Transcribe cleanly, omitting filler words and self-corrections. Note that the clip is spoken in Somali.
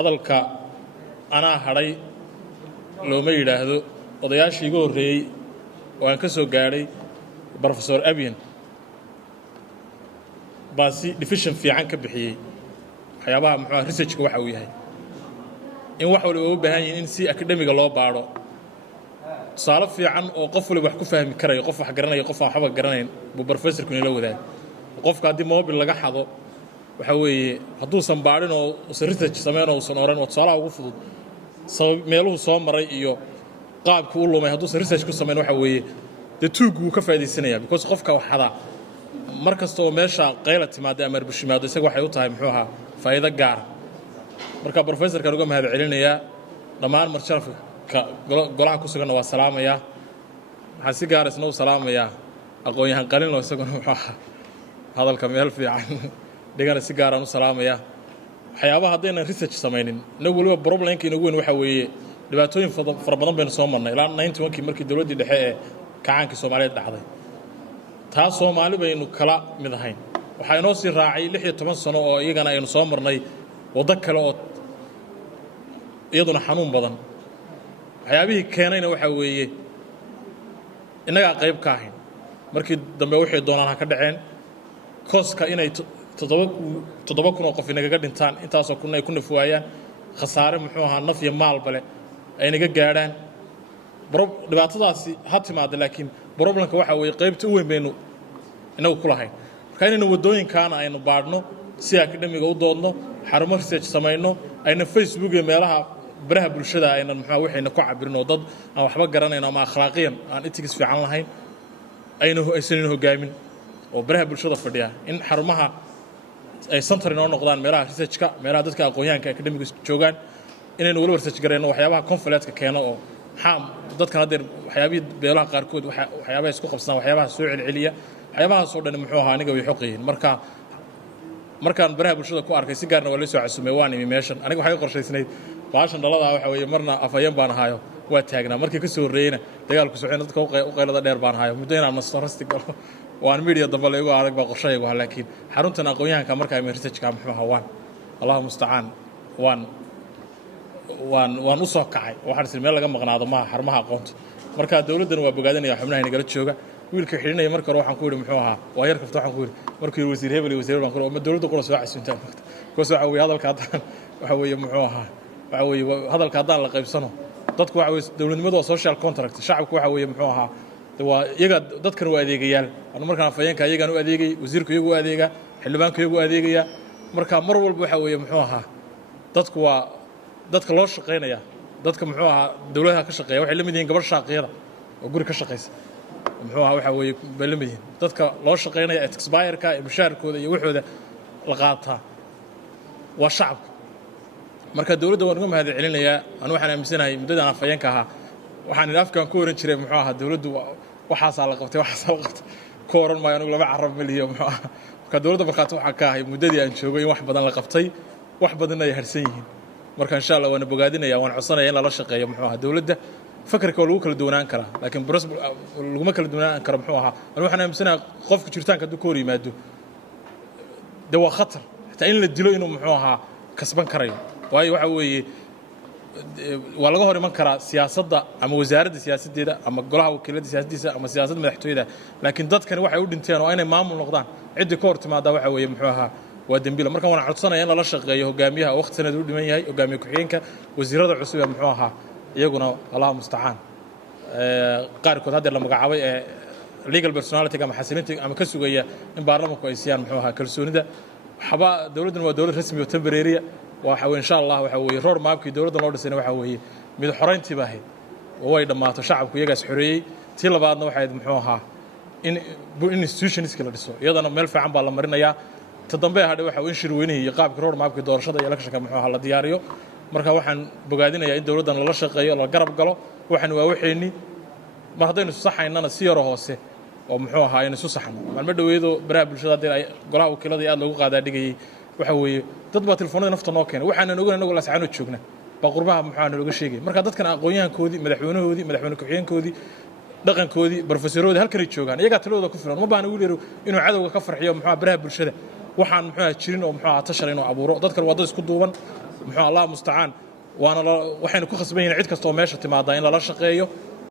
hadalka anaa hadhay looma yidhaahdo odayaashii igu horreeyey oo aan ka soo gaadhay Professor Abian baa si division fiican ka bixiyey waxyaabaha researchka waxa uu yahay in wax waliba u baahan yihiin in si academiga loo baadho tusaale fiican oo qof waliba wax ku fahmi karayo qof wax garanaya qof aan waxba garanayn buu professorku la wadaag qofka haddii mobile laga xado waxa weeye hadduusan baadhin oo research sameyn oo usan oran tusaalaha ugu fudud sabab meeluhu soo maray iyo qaabku u lumay hadduusan research ku sameyn waxa weeye the tuugu ka faa'iideysanaya because qofka wax xada markasta oo meesha qayla timaada ama bushimaado isaga waxay u tahay muxuu ahaa faa'iido gaar marka professorka uga mahad celinaya dhammaan marshafka golaha ku sugan waa salaamaya waxaan si gaar ah u salaamaya aqoon-yahan qalin oo isaguna muxuu ahaa hadalka meel fiican dhigana si gaar ah u salaamaya waxyaabaha haddaynan research samaynin inagu waliba problemka inagu weyn waxa weeye dhibaatooyin fara badan baynu soo marnay ilaa 91kii markii dawladdii dhexe ee kacaankii Soomaaliyeed dhacday taas Soomaali baynu kala mid ahayn waxa inoo sii raacay 16 sano oo iyagana aynu soo marnay wada kale oo iyaduna xanuun badan waxyaabihii keenayna waxa weeye inaga qayb ka ahayn markii dambe wixii doonaan ha ka dhaceen koska inay 7,000 oo qof inaga dhintaan intaas oo kun ay ku nafwaayaan khasaare muxuu ahaa naf iyo maal bale ay inaga gaadhaan dhibaatadaasi ha timaado laakiin problemka waxa weeye qaybta u weyn baynu inagu ku lahayn marka inaynu wadooyinkaana aynu baadhno si academiga u doodno xarumo research samayno ayna Facebook iyo meelaha baraha bulshada ayna muxuu waxayna ku cabirno dad aan waxba garanayno ama akhlaaqiyan aan ethics fiican lahayn aysan hogaamin oo baraha bulshada fadhiya in xarumaha ay center inoo noqdaan meelaha researchka meelaha dadka aqoonyahanka academiga joogaan inaynu wali research gareyno waxyaabaha conflictka keeno oo dadkan hadda waxyaabihii beelaha qaarkood waxyaabaha isku qabsadaan waxyaabaha soo celceliya waxyaabahaas oo dhan muxuu ahaa aniga way xoqayeen markaan baraha bulshada ku arkay si gaarna waa la soo casuumay waan imi meeshan aniga waxay qorshaysnayd baashan dhalada waxa weeye marna afayeen baan ahaayo waa taagnaa markii ka soo horeeyna dagaalku socon dadka u qaylada dheer baan ahaayo muddo inaan nasto rasti galo waan media dambe leeyahay adag baa qorshaygu laakiin xaruntan aqoonyahanka marka ay researchka muxuu ahaa Allahu musta'an waan u soo kacay waxaan isla meel laga maqnaado ma xarumaha aqoonta marka dawladdan waa bogaadinaya xubnaha inagala jooga wiilka xidhinaya marka hore waxaan ku yiri muxuu ahaa waa yar kafta waxaan ku yiri markii wasiir hebel iyo wasiir baan ku ma dawladdu qolo soo casuuntaan koos waxa weeye hadalka hadaan waxa weeye muxuu ahaa waxa weeye hadalka hadaan la qaybsano dadku waxa weeye dawladnimadu waa social contract shacabku waxa weeye muxuu ahaa waa iyaga dadkan waa adeegayaal anu markaan afayeenka iyagan u adeegay wasiirku iyagu adeega xildhibaanku iyagu adeegaya marka mar walba waxa weeye muxuu ahaa dadku waa dadka loo shaqeynaya dadka muxuu ahaa dawladda ka shaqeeya waxay la mid yihiin gabar shaqeeyada oo guri ka shaqeysa muxuu ahaa waxa weeye bay la mid yihiin dadka loo shaqeynaya expire-ka ee mushaarkooda iyo waxooda la qaataa waa shacabka marka dawladda waan uga mahad celinayaa anu waxaan aaminsanahay muddadan afayeenka ahaa waxaan afkaan ku oran jiray muxuu ahaa dawladdu waxaas la qabtay ku oran maayo anigu laba carab miliyo muxuu ahaa marka dawladda markaas waxa ka ahay muddadii aan joogay in wax badan la qabtay wax badan ay harsan yihiin marka insha Allah waan bogaadinaya waan codsanaya in la shaqeeyo muxuu ahaa dawladda fakarka lagu kala duwanaan kara laakiin laguma kala duwanaan karo muxuu ahaa waxaan aaminsanahay qofka jiritaanka hadduu ka hor yimaado de waa khatar xitaa in la dilo inuu muxuu ahaa kasban karayo waayo waxa weeye waa laga hor iman karaa siyaasadda ama wasaaradda siyaasadeeda ama golaha wakiilada siyaasaddiisa ama siyaasadda madaxtooyada laakiin dadkani waxay u dhinteen oo inay maamul noqdaan cidii ka hor timaada waxa weeye muxuu ahaa waa dambiil marka waan codsanaya in la shaqeeyo hogaamiyaha waqti sanad u dhiman yahay hogaamiye ku-xigeenka wasiirada cusub ee muxuu ahaa iyaguna Allahu musta'an qaarkood hadda la magacaabay ee legal personality ama xasilinta ama ka sugaya in baarlamaanku ay siiyaan muxuu ahaa kalsoonida waxba dawladdan waa dawlad rasmi oo temporary waxa weeye insha Allah waxa weeye roor maabkii dawladda loo dhisay waxa weeye mid xoreyntii baahay oo way dhamaato shacabku iyagaas xoreeyay tii labaadna waxa ay muxuu ahaa in institutions kala dhiso iyadana meel fiican baa la marinayaa tadambe hadda waxa weeye shirweynaha iyo qaabka roor maabkii doorashada iyo election-ka muxuu ahaa la diyaariyo marka waxaan bogaadinayaa in dawladdan la shaqeeyo la garab galo waxaan waa waxeeni mar haddaynu saxaynana si yar hoose oo muxuu ahaa aynu saxno ma dhaweedo baraha bulshada hadii golaha wakiilada aad lagu qaadaa dhigay waxa weeye dad baa telefoonada nafta noo keenay waxaan ogaan inagu la saxano joogna ba qurbaha muxuu looga sheegay marka dadkan aqoonyahankoodii madaxweynahoodii madaxweyne ku-xigeenkoodii dhaqankoodii professorooda halkan ay joogaan iyaga talooda ku filan ma baahna wiil yar inuu cadawga ka farxiyo muxuu baraha bulshada waxaan muxuu ahaa jirin oo muxuu ahaa tashar inuu abuuro dadkan waa dad isku duuban muxuu allah mustacaan waana waxaynu ku khasban yihiin cid kasta oo meesha timaada in lala shaqeeyo